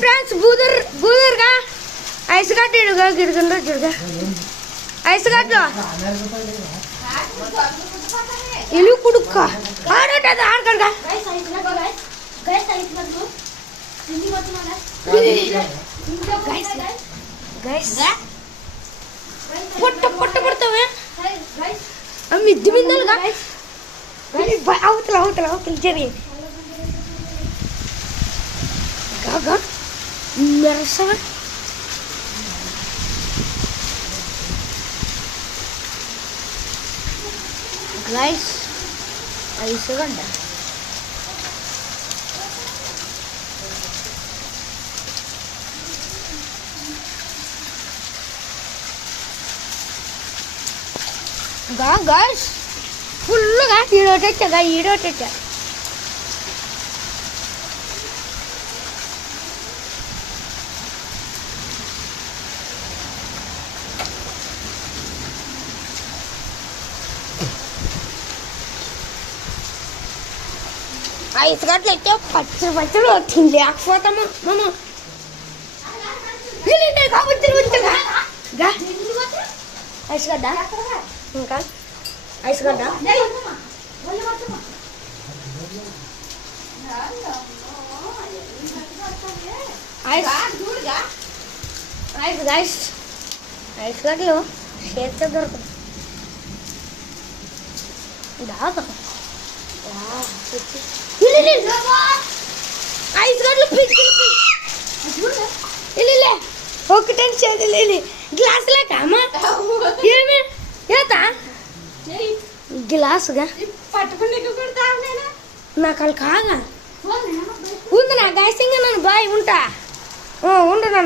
friends बूदर का ऐसे काट गिरगा गिरगा ऐसे काट लो इलू कुड़ुक्क आड़ कर పొట్ట పడతావే మిద్ది మిందలుగా అవతల జరిగి మెరసవా guys ఐసుగంట guys full ga hero tech ice got like pachru thinde akfata mama hili ne ga ga ice got da ఇంకా ఐస్ గడ్డ ఐస్ గడ్డలు చేతితో దొరకదు ఐస్ గడ్డలు పిచ్చి ఒక టెన్షన్ గ్లాస్ లేక అమ్మా ఏమే ఏతా गिलास गा పట్టుకునే కూడా నా కల్ కాగా ఉంది నా గైసింగ్ నన్ను బాయ్ ఉంటా